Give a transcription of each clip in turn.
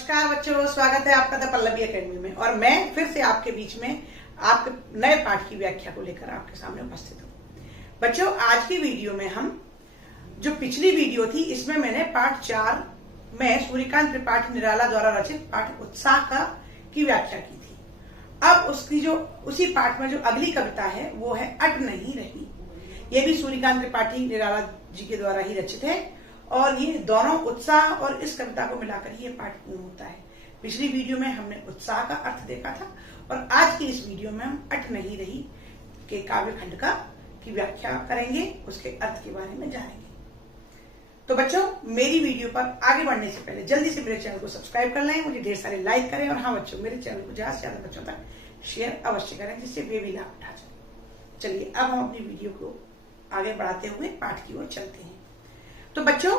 नमस्कार बच्चों, स्वागत है आपका द पल्लवी एकेडमी में। और मैं फिर से आपके बीच में आपके नए पाठ की व्याख्या को लेकर आपके सामने उपस्थित हूँ। बच्चों, आज की वीडियो में हम जो पिछली वीडियो थी इसमें मैंने पाठ 4 में सूर्यकांत त्रिपाठी निराला द्वारा रचित पाठ उत्साह की व्याख्या की थी। अब उसी पाठ में जो अगली कविता है वो है अट नहीं रही। ये भी सूर्यकांत त्रिपाठी निराला जी के द्वारा ही रचित है और ये दोनों उत्साह और इस कविता को मिलाकर ये पाठ पूर्ण होता है। पिछली वीडियो में हमने उत्साह का अर्थ देखा था और आज की इस वीडियो में हम अट नहीं रही के काव्य खंड की व्याख्या करेंगे, उसके अर्थ के बारे में जानेंगे। तो बच्चों, मेरी वीडियो पर आगे बढ़ने से पहले जल्दी से मेरे चैनल को सब्सक्राइब कर लें, मुझे ढेर सारे लाइक करें और हाँ बच्चों, मेरे चैनल को ज्यादा से ज्यादा बच्चों तक शेयर अवश्य करें जिससे वे भी लाभ उठा सकें। चलिए अब हम अपनी वीडियो को आगे बढ़ाते हुए पाठ की ओर चलते हैं। तो बच्चों,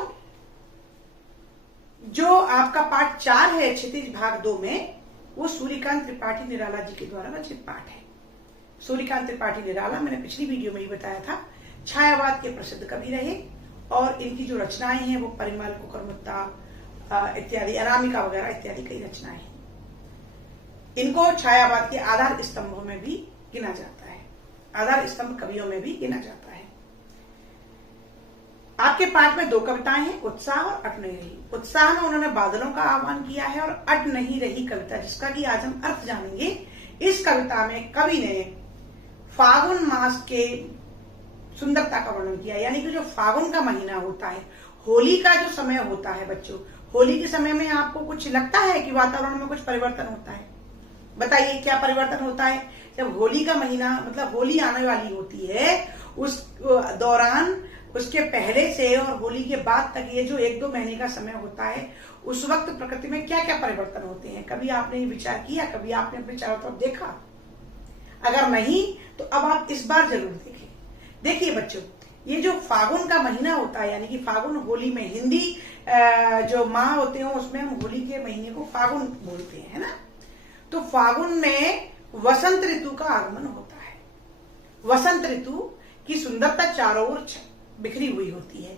जो आपका पाठ 4 है क्षितिज भाग 2 में, वो सूर्यकांत त्रिपाठी निराला जी के द्वारा रचित पाठ है। सूर्यकांत त्रिपाठी निराला मैंने पिछली वीडियो में ही बताया था, छायावाद के प्रसिद्ध कवि रहे और इनकी जो रचनाएं हैं वो परिमल, कुकरमुत्ता इत्यादि, अनामिका वगैरह इत्यादि कई रचनाएं हैं। इनको छायावाद के आधार स्तंभों में भी गिना जाता है, आधार स्तंभ कवियों में भी गिना जाता है। आपके पाठ में 2 कविताएं हैं, उत्साह और अट नहीं रही। उत्साह में उन्होंने बादलों का आह्वान किया है और अट नहीं रही कविता, जिसका कि आज हम अर्थ जानेंगे। इस कविता में कवि ने फागुन मास के सुंदरता का वर्णन किया, यानी कि जो फागुन का महीना होता है, होली का जो समय होता है बच्चों, होली के समय में आपको कुछ लगता है कि वातावरण में कुछ परिवर्तन होता है? बताइए क्या परिवर्तन होता है? जब होली का महीना मतलब होली आने वाली होती है, उस दौरान, उसके पहले से और होली के बाद तक ये जो 1-2 महीने का समय होता है, उस वक्त प्रकृति में क्या क्या परिवर्तन होते हैं? कभी आपने ये विचार किया? कभी आपने अपने चारों तरफ देखा? अगर नहीं तो अब आप इस बार जरूर देखें। देखिए बच्चों, ये जो फागुन का महीना होता है, यानी कि फागुन, होली में हिंदी जो माह होते हैं उसमें हम होली के महीने को फागुन बोलते हैं, है ना? तो फागुन में वसंत ऋतु का आगमन होता है। वसंत ऋतु की सुंदरता चारों ओर बिखरी हुई होती है।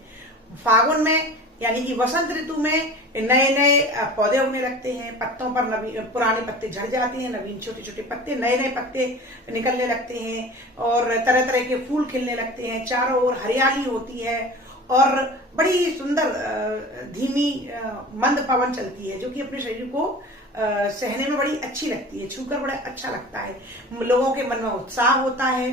फागुन में यानी कि वसंत ऋतु में नए नए पौधे उगने लगते हैं, पत्तों पर नवीन पुराने पत्ते झड़ जाते हैं, नवीन छोटे छोटे पत्ते, नए नए पत्ते निकलने लगते हैं और तरह तरह के फूल खिलने लगते हैं। चारों ओर हरियाली होती है और बड़ी सुंदर धीमी मंद पवन चलती है, जो कि अपने शरीर को सहने में बड़ी अच्छी लगती है, छूकर बड़ा अच्छा लगता है। लोगों के मन में उत्साह होता है,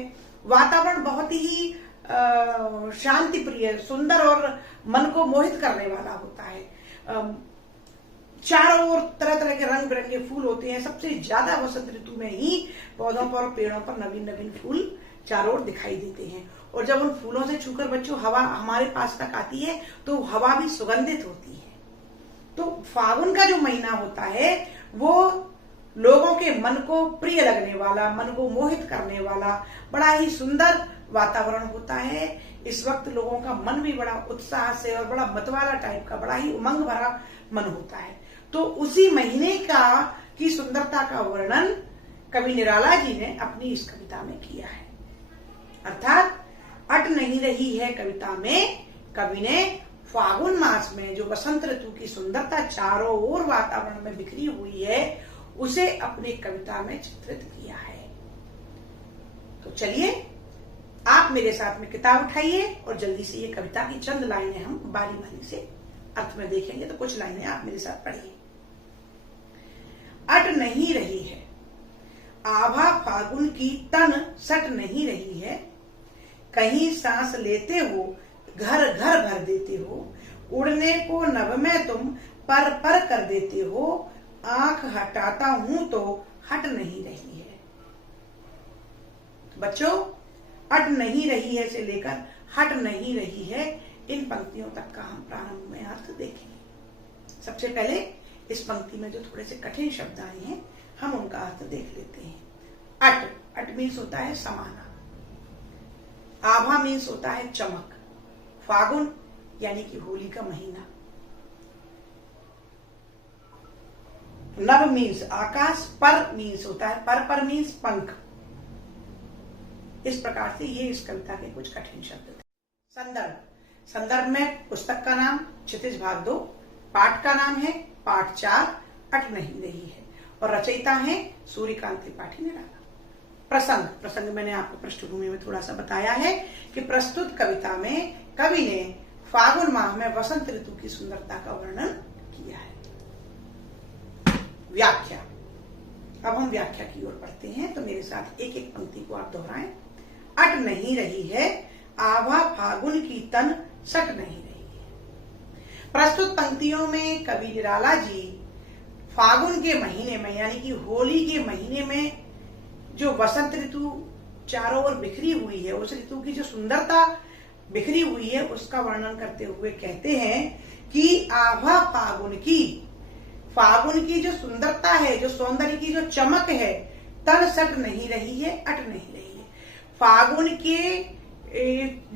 वातावरण बहुत ही शांति प्रिय, सुंदर और मन को मोहित करने वाला होता है। चारों ओर तरह तरह के रंग बिरंगे फूल होते हैं। सबसे ज्यादा वसंत ऋतु में ही पौधों पर और पेड़ों पर नवीन नवीन फूल चारों ओर दिखाई देते हैं और जब उन फूलों से छूकर बच्चों हवा हमारे पास तक आती है तो हवा भी सुगंधित होती है। तो फागुन का जो महीना होता है वो लोगों के मन को प्रिय लगने वाला, मन को मोहित करने वाला बड़ा ही सुंदर वातावरण होता है। इस वक्त लोगों का मन भी बड़ा उत्साह से और बड़ा मतवाला टाइप का, बड़ा ही उमंग भरा मन होता है। तो उसी महीने की सुंदरता का वर्णन कवि निराला जी ने अपनी इस कविता में किया है। अर्थात अट नहीं रही है कविता में कवि ने फागुन मास में जो वसंत ऋतु की सुंदरता चारों ओर वातावरण में बिखरी हुई है, उसे अपनी कविता में चित्रित किया है। तो चलिए आप मेरे साथ में किताब उठाइए और जल्दी से ये कविता की चंद लाइनें हम बारी बारी से अर्थ में देखेंगे। तो कुछ लाइनें आप मेरे साथ पढ़िए। अट नहीं रही है आभा फागुन की, तन सट नहीं रही है, कहीं सांस लेते हो घर घर भर देते हो, उड़ने को नभ में तुम पर पर कर देते हो, आंख हटाता हूं तो हट नहीं रही है। बच्चों, अट नहीं रही है से लेकर हट नहीं रही है, इन पंक्तियों तक का हम प्रारंभ में अर्थ देखेंगे। सबसे पहले इस पंक्ति में जो थोड़े से कठिन शब्द आए हैं हम उनका अर्थ देख लेते हैं। अट मीन्स होता है समाना, आभा मीन्स होता है चमक, फागुन यानी कि होली का महीना, नभ मीन्स आकाश, पर मीन्स होता है पर मीन्स पंख। इस प्रकार से ये इस कविता के कुछ कठिन शब्द थे। संदर्भ में पुस्तक का नाम क्षितिज भाग 2, पाठ का नाम है पाठ 4, अट नहीं रही है। और रचयिता है सूर्यकांत त्रिपाठी निराला। प्रसंग मैंने आपको पृष्ठभूमि में थोड़ा सा बताया है कि प्रस्तुत कविता में कवि ने फागुन माह में वसंत ऋतु की सुंदरता का वर्णन किया है। व्याख्या। अब हम व्याख्या की ओर बढ़ते हैं, तो मेरे साथ एक एक पंक्ति को आप दोहराएं। अट नहीं रही है आभा फागुन की तन सट नहीं रही है। प्रस्तुत पंक्तियों में कवि निराला जी फागुन के महीने में यानी कि होली के महीने में जो वसंत ऋतु चारों ओर बिखरी हुई है, उस ऋतु की जो सुंदरता बिखरी हुई है उसका वर्णन करते हुए कहते हैं कि आभा फागुन की जो सुंदरता है, जो सौंदर्य की जो चमक है, तन सट नहीं रही है, अट नहीं रही है। फागुन के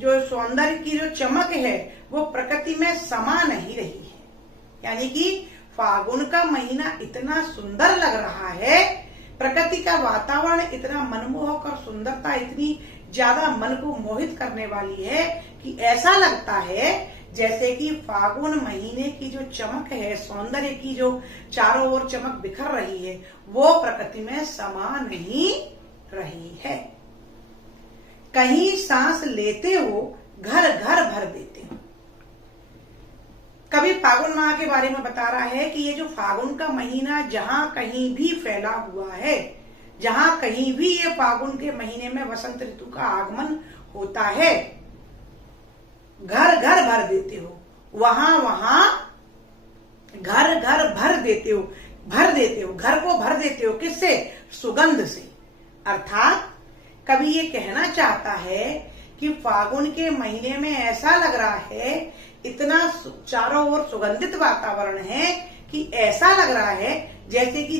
जो सौंदर्य की जो चमक है वो प्रकृति में समा नहीं रही है। यानी कि फागुन का महीना इतना सुंदर लग रहा है, प्रकृति का वातावरण इतना मनमोहक और सुंदरता इतनी ज्यादा मन को मोहित करने वाली है कि ऐसा लगता है जैसे कि फागुन महीने की जो चमक है, सौंदर्य की जो चारों ओर चमक बिखर रही है, वो प्रकृति में समा नहीं रही है। कहीं सांस लेते हो घर घर भर देते हो। कभी फागुन माह के बारे में बता रहा है कि ये जो फागुन का महीना जहां कहीं भी फैला हुआ है, जहां कहीं भी ये फागुन के महीने में वसंत ऋतु का आगमन होता है, घर घर भर देते हो, वहां वहां घर घर भर देते हो, घर को भर देते हो। किससे? सुगंध से। अर्थात कभी ये कहना चाहता है कि फागुन के महीने में ऐसा लग रहा है, इतना चारों ओर सुगंधित वातावरण है कि ऐसा लग रहा है जैसे कि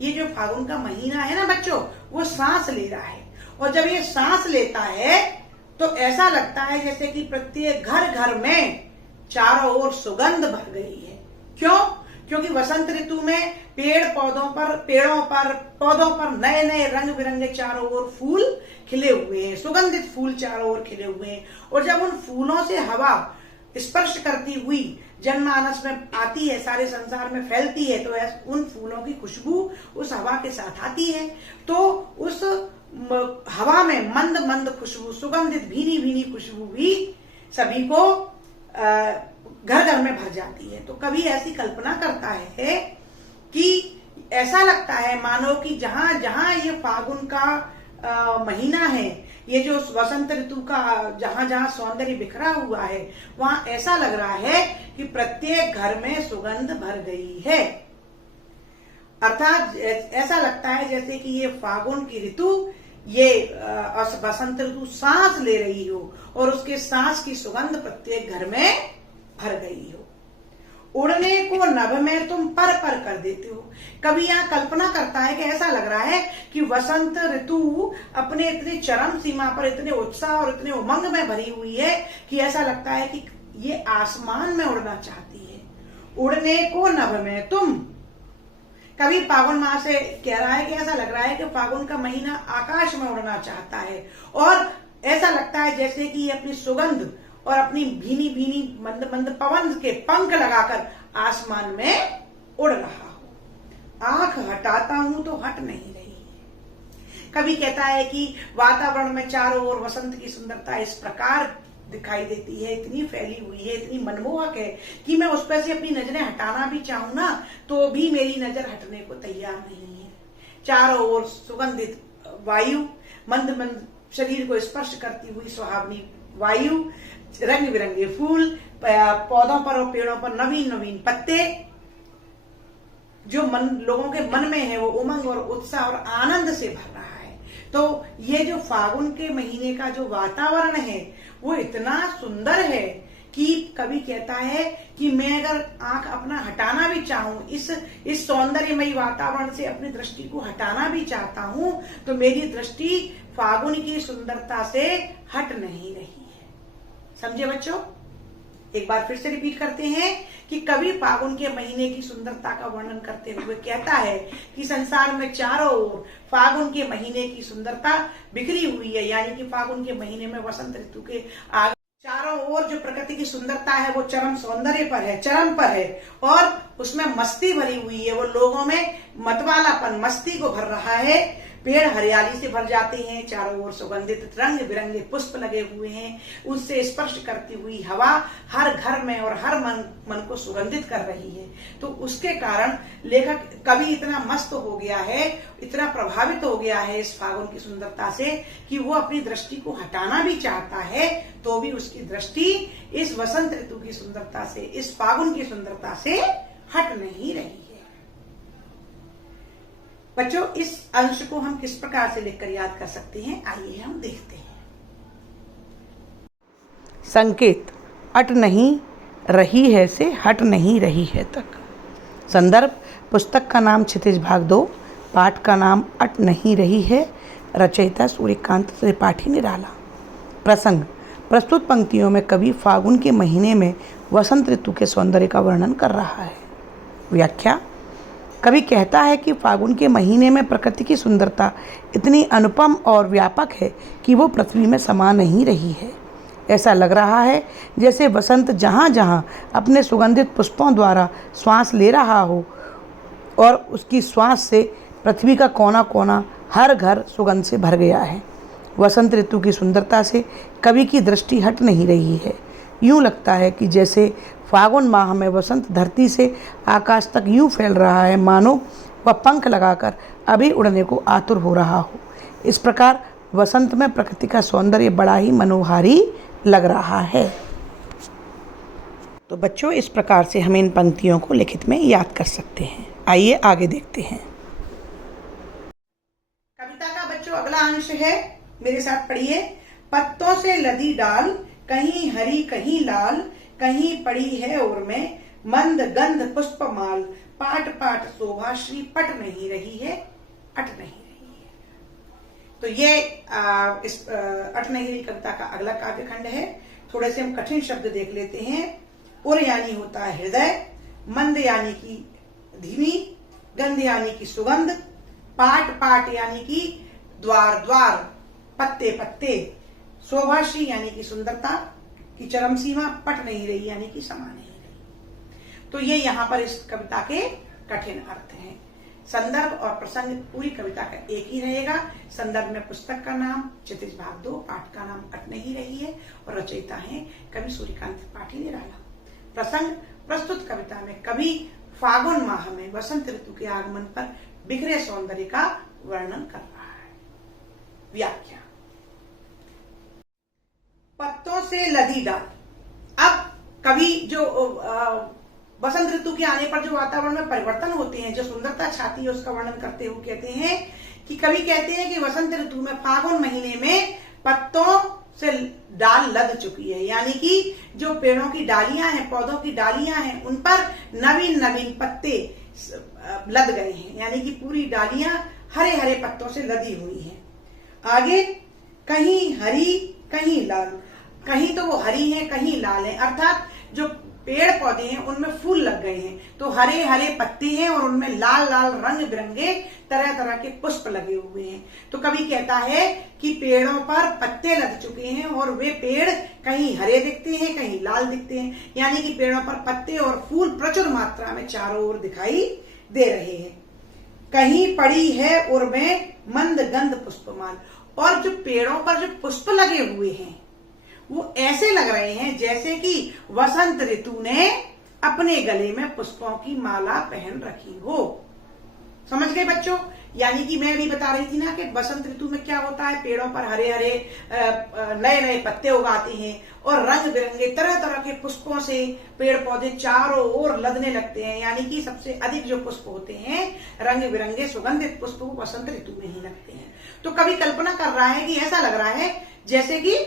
ये जो फागुन का महीना है ना बच्चों, वो सांस ले रहा है। और जब ये सांस लेता है तो ऐसा लगता है जैसे कि प्रत्येक घर घर में चारों ओर सुगंध भर गई है। क्यों? क्योंकि वसंत ऋतु में पेड़ों पर नए नए रंग बिरंगे चारों ओर फूल खिले हुए हैं, सुगंधित फूल चारों ओर खिले हुए हैं। और जब उन फूलों से हवा स्पर्श करती हुई जनमानस में आती है, सारे संसार में फैलती है, तो उन फूलों की खुशबू उस हवा के साथ आती है। तो उस हवा में मंद मंद खुशबू, सुगंधित भीनी भीनी खुशबू भी सभी को घर घर में भर जाती है। तो कभी ऐसी कल्पना करता है कि ऐसा लगता है मानो कि जहां जहां ये फागुन का महीना है, ये जो वसंत ऋतु का जहां जहां सौंदर्य बिखरा हुआ है, वहां ऐसा लग रहा है कि प्रत्येक घर में सुगंध भर गई है। अर्थात ऐसा लगता है जैसे कि ये फागुन की ऋतु, ये वसंत ऋतु सांस ले रही हो और उसके सांस की सुगंध प्रत्येक घर में भर गई हो। उड़ने को नभ में तुम पर पर कर देते हो। कभी यहाँ कल्पना करता है कि ऐसा लग रहा है कि वसंत ऋतु अपने इतने चरम सीमा पर इतने उत्साह और इतने उमंग में भरी हुई है कि ऐसा लगता है कि ये आसमान में उड़ना चाहती है। उड़ने को नभ में तुम, कभी फागुन माह से कह रहा है कि ऐसा लग रहा है कि फागुन का महीना आकाश में उड़ना चाहता है और ऐसा लगता है जैसे कि ये अपनी सुगंध और अपनी भीनी भीनी मंद मंद पवन के पंख लगाकर आसमान में उड़ रहा हो। आंख हटाता हूं तो हट नहीं रही है। कभी कहता है कि वातावरण में चारों ओर वसंत की सुंदरता इस प्रकार दिखाई देती है, इतनी फैली हुई है, इतनी मनमोहक है कि मैं उस पर से अपनी नजरें हटाना भी चाहूं ना तो भी मेरी नजर हटने को तैयार नहीं है। चारों ओर सुगंधित वायु, मंद मंद शरीर को स्पर्श करती हुई सुहावनी वायु, रंग बिरंगे फूल, पौधों पर और पेड़ों पर नवीन नवीन पत्ते, जो लोगों के मन में है वो उमंग और उत्साह और आनंद से भर रहा है। तो ये जो फागुन के महीने का जो वातावरण है वो इतना सुंदर है कि कवि कहता है कि मैं अगर आंख अपना हटाना भी चाहूं, इस सौंदर्यमयी वातावरण से अपनी दृष्टि को हटाना भी चाहता हूं, तो मेरी दृष्टि फागुन की सुंदरता से हट नहीं रही है। समझे बच्चों? एक बार फिर से रिपीट करते हैं कि कवि फागुन के महीने की सुंदरता का वर्णन करते हुए कहता है कि संसार में चारों ओर फागुन के महीने की सुंदरता बिखरी हुई है। यानी कि फागुन के महीने में वसंत ऋतु के आगे चारों चारों ओर जो प्रकृति की सुंदरता है वो चरम सौंदर्य पर है, चरम पर है, और उसमें मस्ती भरी हुई है। वो लोगों में मतवालापन, मस्ती को भर रहा है। पेड़ हरियाली से भर जाते हैं, चारों ओर सुगंधित रंग बिरंगे पुष्प लगे हुए हैं, उससे स्पर्श करती हुई हवा हर घर में और हर मन को सुगंधित कर रही है। तो उसके कारण लेखक कवि इतना मस्त हो गया है, इतना प्रभावित हो गया है इस फागुन की सुंदरता से कि वो अपनी दृष्टि को हटाना भी चाहता है, तो भी उसकी दृष्टि इस वसंत ऋतु की सुंदरता से, इस फागुन की सुंदरता से हट नहीं रही है। बच्चों, इस अंश को हम किस प्रकार से लिखकर याद कर सकते हैं, आइए हम देखते हैं। संकेत: अट नहीं रही है से हट नहीं रही है तक। संदर्भ: पुस्तक का नाम क्षितिज भाग 2, पाठ का नाम अट नहीं रही है, रचयिता सूर्यकांत त्रिपाठी निराला। प्रसंग: प्रस्तुत पंक्तियों में कवि फागुन के महीने में वसंत ऋतु के सौंदर्य का वर्णन कर रहा है। व्याख्या: कवि कहता है कि फागुन के महीने में प्रकृति की सुंदरता इतनी अनुपम और व्यापक है कि वो पृथ्वी में समा नहीं रही है। ऐसा लग रहा है जैसे वसंत जहाँ जहाँ अपने सुगंधित पुष्पों द्वारा श्वास ले रहा हो और उसकी श्वास से पृथ्वी का कोना कोना, हर घर सुगंध से भर गया है। वसंत ऋतु की सुंदरता से कवि की दृष्टि हट नहीं रही है। यूँ लगता है कि जैसे फागुन माह में वसंत धरती से आकाश तक यूँ फैल रहा है मानो वह पंख लगाकर अभी उड़ने को आतुर हो रहा हो। इस प्रकार वसंत में प्रकृति का सौंदर्य बड़ा ही मनोहारी लग रहा है। तो बच्चों, इस प्रकार से हम इन पंक्तियों को लिखित में याद कर सकते हैं। आइए आगे देखते हैं। कविता का बच्चों अगला अंश है, मेरे साथ पढ़िए। पत्तों से लदी डाल, कहीं हरी कहीं लाल, कहीं पड़ी है और में मंद गंध पुष्प माल, पाट पाट शोभा श्री पट नहीं रही है, अट नहीं रही है। तो ये इस अट नहीं रही कविता का अगला काव्य खंड है। थोड़े से हम कठिन शब्द देख लेते हैं। उर यानी होता है हृदय, मंद यानी की धीमी, गंध यानी की सुगंध, पाट पाट यानी की द्वार द्वार, पत्ते पत्ते, शोभाश्री यानी की सुंदरता की चरम सीमा, पट नहीं रही यानी कि समा नहीं रही। तो ये यहाँ पर इस कविता के कठिन अर्थ हैं। संदर्भ और प्रसंग पूरी कविता का एक ही रहेगा। संदर्भ में पुस्तक का नाम क्षितिज भाग 2, पाठ का नाम अट नहीं रही है और रचयिता है कवि सूर्यकांत त्रिपाठी निराला। प्रसंग: प्रस्तुत कविता में कवि फागुन माह में वसंत ऋतु के आगमन पर बिखरे सौंदर्य का वर्णन कर रहा है। व्याख्या: पत्तों से लदी डाल। अब कवि जो वसंत ऋतु के आने पर जो वातावरण में परिवर्तन होते हैं, जो सुंदरता छाती है, उसका वर्णन करते हुए कहते हैं कि कवि कहते हैं कि वसंत ऋतु में फागुन महीने में पत्तों से डाल लद चुकी है, यानी कि जो पेड़ों की डालियां हैं, पौधों की डालियां हैं, उन पर नवीन नवीन पत्ते लद गए हैं, यानी कि पूरी डालियां हरे हरे पत्तों से लदी हुई हैं। आगे कहीं हरी कहीं लाल, कहीं तो वो हरी है कहीं लाल है, अर्थात जो पेड़ पौधे हैं उनमें फूल लग गए हैं, तो हरे हरे पत्ते हैं और उनमें लाल लाल रंग बिरंगे तरह तरह के पुष्प लगे हुए हैं। तो कवि कहता है कि पेड़ों पर पत्ते लग चुके हैं और वे पेड़ कहीं हरे दिखते हैं कहीं लाल दिखते हैं, यानी कि पेड़ों पर पत्ते और फूल प्रचुर मात्रा में चारों ओर दिखाई दे रहे हैं। कहीं पड़ी है और में मंद गंध पुष्पमाल, और जो पेड़ों पर जो पुष्प लगे हुए हैं वो ऐसे लग रहे हैं जैसे कि वसंत ऋतु ने अपने गले में पुष्पों की माला पहन रखी हो। समझ गए बच्चों? यानी कि मैं भी बता रही थी ना कि वसंत ऋतु में क्या होता है, पेड़ों पर हरे हरे नए नए पत्ते उगाते हैं और रंग बिरंगे तरह तरह के पुष्पों से पेड़ पौधे चारों ओर लदने लगते हैं, यानी कि सबसे अधिक जो पुष्प होते हैं रंग बिरंगे सुगंधित पुष्प वो वसंत ऋतु में ही लगते हैं। तो कवि कल्पना कर रहा है कि ऐसा लग रहा है जैसे कि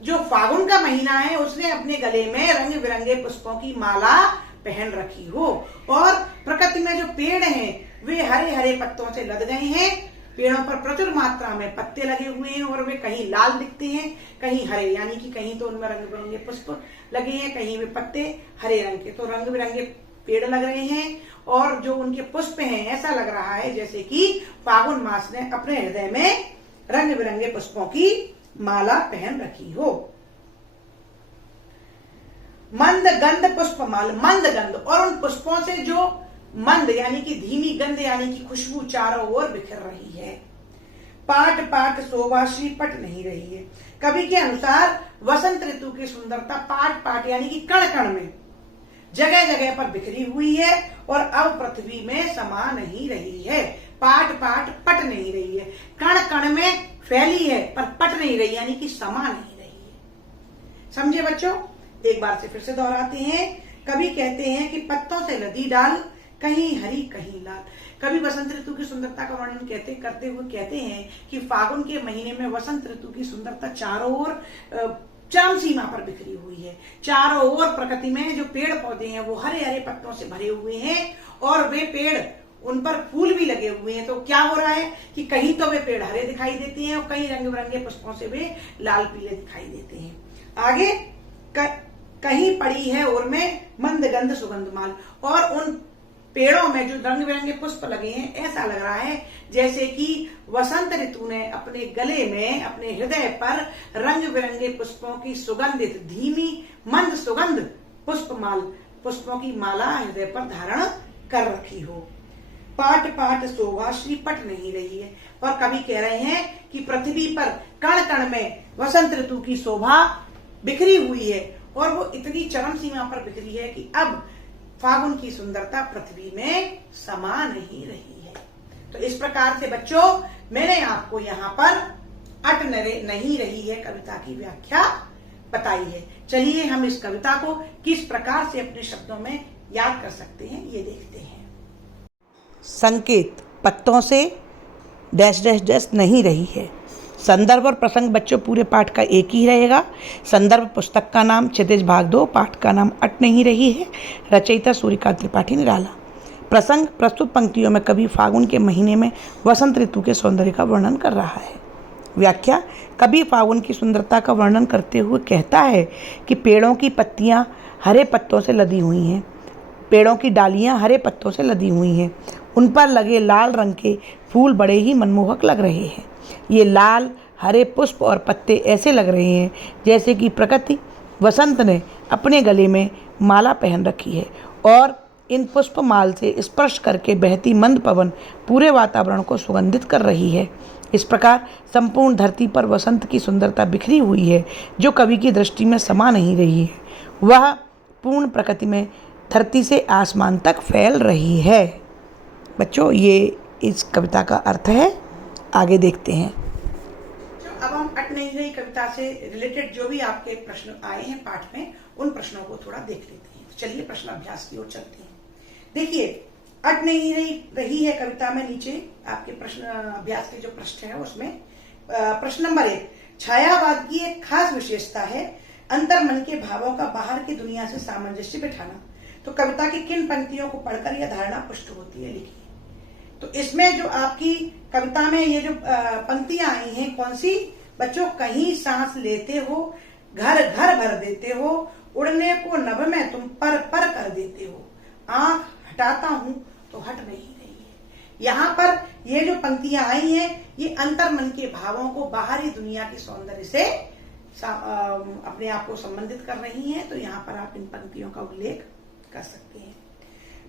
जो फागुन का महीना है उसने अपने गले में रंग बिरंगे पुष्पों की माला पहन रखी हो और प्रकृति में जो पेड़ हैं वे हरे हरे पत्तों से लद गए हैं। पेड़ों पर प्रचुर मात्रा में पत्ते लगे हुए हैं और वे कहीं लाल दिखते हैं कहीं हरे, यानी कि कहीं तो उनमें रंग बिरंगे पुष्प लगे हैं, कहीं वे पत्ते हरे रंग के। तो रंग बिरंगे पेड़ लग रहे हैं और जो उनके पुष्प हैं ऐसा लग रहा है जैसे कि फागुन मास ने अपने हृदय में रंग बिरंगे पुष्पों की माला पहन रखी हो। मंद गंध पुष्पमाल, मंद गंध, और उन पुष्पों से जो मंद यानी कि धीमी गंध यानी कि खुशबू चारों ओर बिखर रही है। पाट पाट शोभा श्री पट नहीं रही है। कवि के अनुसार वसंत ऋतु की सुंदरता पाट पाट यानी कि कण कण में, जगह जगह पर बिखरी हुई है और अब पृथ्वी में समा नहीं रही है। पाट पाट पट नहीं रही है, कण कण में फैली है पर पट नहीं रही यानी कि समा नहीं रही है। समझे बच्चों? एक बार से फिर से दोहराते हैं। कवि कहते हैं कि पत्तों से लदी डाल, कहीं हरी कहीं लाल। कवि वसंत ऋतु की सुंदरता का वर्णन करते हुए कहते हैं कि फागुन के महीने में वसंत ऋतु की सुंदरता चारों ओर चरम सीमा पर बिखरी हुई है। चारों ओर प्रकृति में जो पेड़ पौधे हैं वो हरे हरे पत्तों से भरे हुए हैं और वे पेड़, उन पर फूल भी लगे हुए हैं। तो क्या हो रहा है कि कहीं तो वे पेड़ हरे दिखाई देते हैं और कहीं रंग बिरंगे पुष्पों से वे लाल पीले दिखाई देते हैं। आगे कहीं पड़ी है और में मंद गंध सुगंध माल, और उन पेड़ों में जो रंग बिरंगे पुष्प लगे हैं ऐसा लग रहा है जैसे कि वसंत ऋतु ने अपने गले में, अपने हृदय पर रंग बिरंगे पुष्पों की सुगंधित धीमी मंद सुगंध पुष्पों की माला हृदय पर धारण कर रखी हो। पाट पाट शोभा श्री पट नहीं रही है, और कवि कह रहे हैं कि पृथ्वी पर कण कण में वसंत ऋतु की शोभा बिखरी हुई है और वो इतनी चरम सीमा पर बिखरी है कि अब फागुन की सुंदरता पृथ्वी में समा नहीं रही है। तो इस प्रकार से बच्चों मैंने आपको यहाँ पर अट नहीं रही है कविता की व्याख्या बताई है। चलिए हम इस कविता को किस प्रकार से अपने शब्दों में याद कर सकते हैं ये देखते हैं। संकेत: पत्तों से डैश डैश डैश नहीं रही है। संदर्भ और प्रसंग बच्चों पूरे पाठ का एक ही रहेगा। संदर्भ पुस्तक का नाम क्षितिज भाग 2, पाठ का नाम अट नहीं रही है, रचयिता सूर्यकांत त्रिपाठी निराला। प्रसंग: प्रस्तुत पंक्तियों में कवि फागुन के महीने में वसंत ऋतु के सौंदर्य का वर्णन कर रहा है। व्याख्या: कवि फागुन की सुंदरता का वर्णन करते हुए कहता है कि पेड़ों की पत्तियां हरे पत्तों से लदी हुई हैं, पेड़ों की डालियां हरे पत्तों से लदी हुई हैं, उन पर लगे लाल रंग के फूल बड़े ही मनमोहक लग रहे हैं। ये लाल हरे पुष्प और पत्ते ऐसे लग रहे हैं जैसे कि प्रकृति वसंत ने अपने गले में माला पहन रखी है और इन पुष्प माल से स्पर्श करके बहती मंद पवन पूरे वातावरण को सुगंधित कर रही है। इस प्रकार संपूर्ण धरती पर वसंत की सुंदरता बिखरी हुई है जो कवि की दृष्टि में समा नहीं रही है, वह पूर्ण प्रकृति में धरती से आसमान तक फैल रही है। बच्चों ये इस कविता का अर्थ है। आगे देखते हैं। अब हम अट नहीं रही कविता से रिलेटेड जो भी आपके प्रश्न आए हैं पाठ में, उन प्रश्नों को थोड़ा देख लेते हैं। चलिए प्रश्न अभ्यास की ओर चलते हैं। देखिए, अट नहीं रही है कविता में नीचे आपके प्रश्न अभ्यास के जो प्रश्न है उसमें प्रश्न नंबर 1, छायावाद की एक खास विशेषता है अंतर मन के भावों का बाहर की दुनिया से सामंजस्य बिठाना। तो कविता की किन पंक्तियों को पढ़कर यह धारणा पुष्ट होती है, लिखिए। तो इसमें जो आपकी कविता में ये जो पंक्तियां आई हैं कौन सी बच्चों? कहीं सांस लेते हो, घर घर भर देते हो, उड़ने को नभ में तुम पर पर कर देते हो, आंख हटाता हूं तो हट नहीं रही है। यहाँ पर ये जो पंक्तियां आई हैं ये अंतर मन के भावों को बाहरी दुनिया के सौंदर्य से अपने आप को संबंधित कर रही हैं। तो यहाँ पर आप इन पंक्तियों का उल्लेख कर सकते हैं।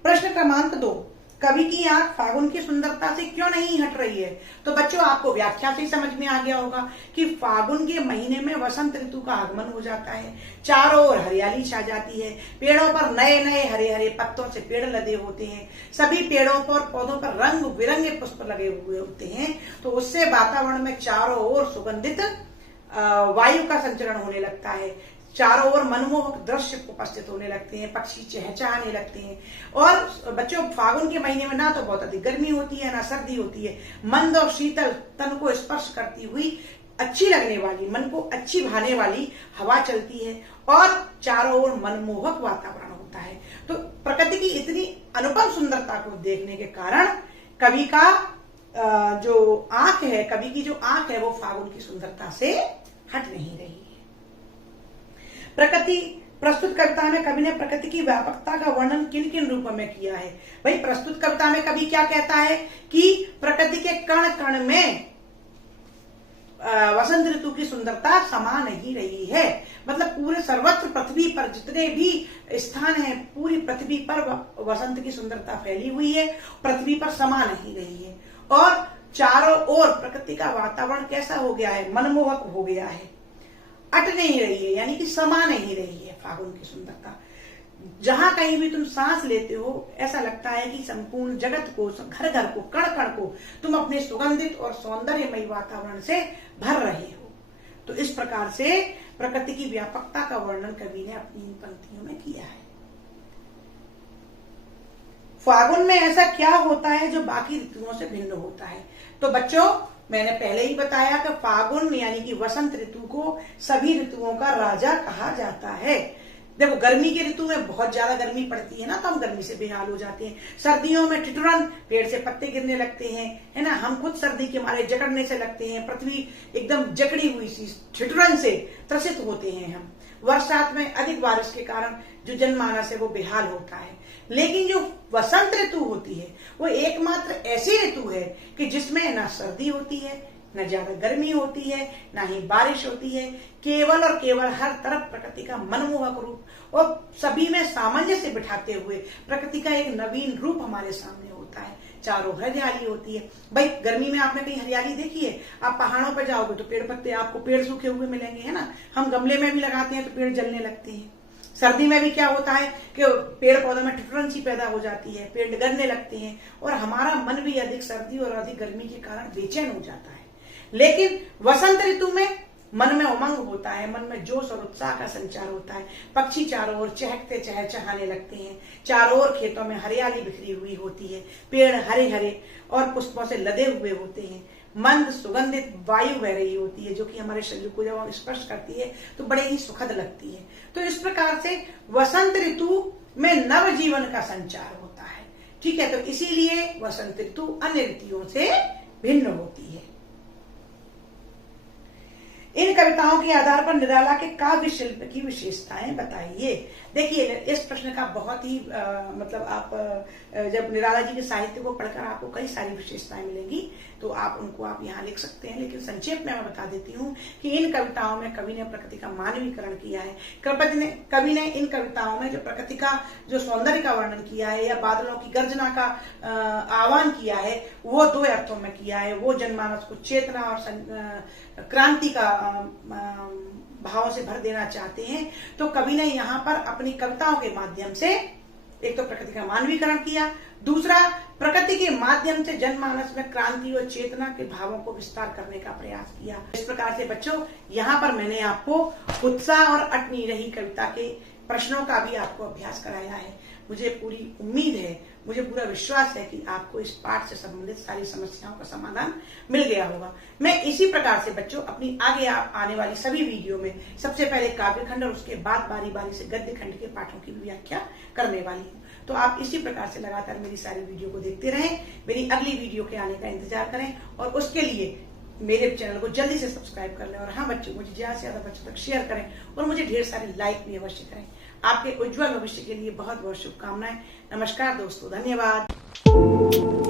प्रश्न क्रमांक 2, कवि की आंख फागुन की सुंदरता से क्यों नहीं हट रही है? तो बच्चों आपको व्याख्या से समझ में आ गया होगा कि फागुन के महीने में वसंत ऋतु का आगमन हो जाता है, चारों ओर हरियाली छा जाती है, पेड़ों पर नए नए हरे हरे पत्तों से पेड़ लदे होते हैं, सभी पेड़ों पर पौधों पर रंग बिरंगे पुष्प लगे हुए होते हैं। तो उससे वातावरण में चारों ओर सुगंधित वायु का संचरण होने लगता है, चारों ओर मनमोहक दृश्य उपस्थित होने लगते हैं, पक्षी चहचहाने लगते हैं। और बच्चों फागुन के महीने में ना तो बहुत अधिक गर्मी होती है ना सर्दी होती है, मंद और शीतल तन को स्पर्श करती हुई अच्छी लगने वाली, मन को अच्छी भाने वाली हवा चलती है और चारों ओर मनमोहक वातावरण होता है। तो प्रकृति की इतनी अनुपम सुंदरता को देखने के कारण कवि का जो आंख है, कवि की जो आंख है वो फागुन की सुंदरता से हट नहीं रही है। प्रकृति प्रस्तुत कविता में कवि ने प्रकृति की व्यापकता का वर्णन किन किन रूपों में किया है? भाई प्रस्तुत कविता में कवि क्या कहता है कि प्रकृति के कण कण में वसंत ऋतु की सुंदरता समा नहीं रही है। मतलब पूरे सर्वत्र पृथ्वी पर जितने भी स्थान हैं, पूरी पृथ्वी पर वसंत की सुंदरता फैली हुई है, पृथ्वी पर समा नहीं रही है। और चारों ओर प्रकृति का वातावरण कैसा हो गया है, मनमोहक हो गया है, अट नहीं रही है, यानी कि समा नहीं रही है फागुन की सुंदरता। जहां कहीं भी तुम सांस लेते हो ऐसा लगता है कि संपूर्ण जगत को, घर घर को, कण कण को तुम अपने सुगंधित और सौंदर्यमयी वातावरण से भर रहे हो। तो इस प्रकार से प्रकृति की व्यापकता का वर्णन कवि ने अपनी इन पंक्तियों में किया है। फागुन में ऐसा क्या होता है जो बाकी ऋतुओं से भिन्न होता है? तो बच्चों, मैंने पहले ही बताया कि फागुन यानी कि वसंत ऋतु को सभी ऋतुओं का राजा कहा जाता है। देखो, गर्मी की ऋतु में बहुत ज्यादा गर्मी पड़ती है ना, तो हम गर्मी से बेहाल हो जाते हैं। सर्दियों में ठिठुरन, पेड़ से पत्ते गिरने लगते हैं, है ना, हम खुद सर्दी के मारे जकड़ने से लगते हैं, पृथ्वी एकदम जकड़ी हुई सी ठिठुरन से त्रसित होते हैं हम। वर्षात में अधिक बारिश के कारण जो जनमानस है वो बेहाल होता है। लेकिन जो वसंत ऋतु होती है वो एकमात्र ऐसी ऋतु है कि जिसमें ना सर्दी होती है, न ज्यादा गर्मी होती है, ना ही बारिश होती है। केवल और केवल हर तरफ प्रकृति का मनमोहक रूप और सभी में सामंजस्य बिठाते हुए प्रकृति का एक नवीन रूप हमारे सामने होता है। चारों हरियाली होती है। भाई, गर्मी में आपने कहीं हरियाली देखी है? आप पहाड़ों पर जाओगे तो पेड़ पत्ते आपको पेड़ सूखे हुए मिलेंगे, है ना। हम गमले में भी लगाते हैं तो पेड़ जलने लगते हैं। सर्दी में भी क्या होता है कि पेड़ पौधों में ठिठुरन सी पैदा हो जाती है, पेड़ गलने लगते हैं और हमारा मन भी अधिक सर्दी और अधिक गर्मी के कारण बेचैन हो जाता है। लेकिन वसंत ऋतु में मन में उमंग होता है, मन में जोश और उत्साह का संचार होता है। पक्षी चारों ओर चहकते चहचहाने लगते हैं, चारों ओर खेतों में हरियाली बिखरी हुई होती है, पेड़ हरे हरे और पुष्पों से लदे हुए होते हैं। मंद सुगंधित वायु बह रही होती है जो कि हमारे शरीर को जब हम स्पर्श करती है तो बड़े ही सुखद लगती है। तो इस प्रकार से वसंत ऋतु में नव जीवन का संचार होता है। ठीक है, तो इसीलिए वसंत ऋतु अन्य ऋतुओं से भिन्न होती है। इन कविताओं के आधार पर निराला के काव्य शिल्प की विशेषताएं बताइए। देखिए, इस प्रश्न का बहुत ही मतलब आप जब निराला जी के साहित्य को पढ़कर आपको कई सारी विशेषताएं मिलेंगी तो आप उनको आप यहाँ लिख सकते हैं। लेकिन संक्षेप में मैं बता देती हूँ कि इन कविताओं में कवि ने प्रकृति का मानवीकरण किया है। कवि ने इन कविताओं में जो प्रकृति का जो सौंदर्य का वर्णन किया है या बादलों की गर्जना का आह्वान किया है वो दो अर्थों में किया है। वो जनमानस को चेतना और क्रांति का भावों से भर देना चाहते हैं। तो कवि ने यहाँ पर अपनी कविताओं के माध्यम से एक तो प्रकृति का मानवीकरण किया, दूसरा प्रकृति के माध्यम से जनमानस में क्रांति और चेतना के भावों को विस्तार करने का प्रयास किया। इस प्रकार से बच्चों, यहाँ पर मैंने आपको उत्साह और अट नहीं रही कविता के प्रश्नों का भी आपको अभ्यास कराया है। मुझे पूरी उम्मीद है, मुझे पूरा विश्वास है कि आपको इस पाठ से संबंधित सारी समस्याओं का समाधान मिल गया होगा। मैं इसी प्रकार से बच्चों अपनी आगे आने वाली सभी वीडियो में सबसे पहले काव्य खंड और उसके बाद बारी बारी से गद्य खंड के पाठों की व्याख्या करने वाली हूँ। तो आप इसी प्रकार से लगातार मेरी सारी वीडियो को देखते रहें, मेरी अगली वीडियो के आने का इंतजार करें और उसके लिए मेरे चैनल को जल्दी से सब्सक्राइब कर लें। और हाँ बच्चों, मुझे ज्यादा से ज्यादा बच्चों तक शेयर करें और मुझे ढेर सारे लाइक भी अवश्य करें। आपके उज्जवल भविष्य के लिए बहुत बहुत शुभकामनाएं। नमस्कार दोस्तों, धन्यवाद।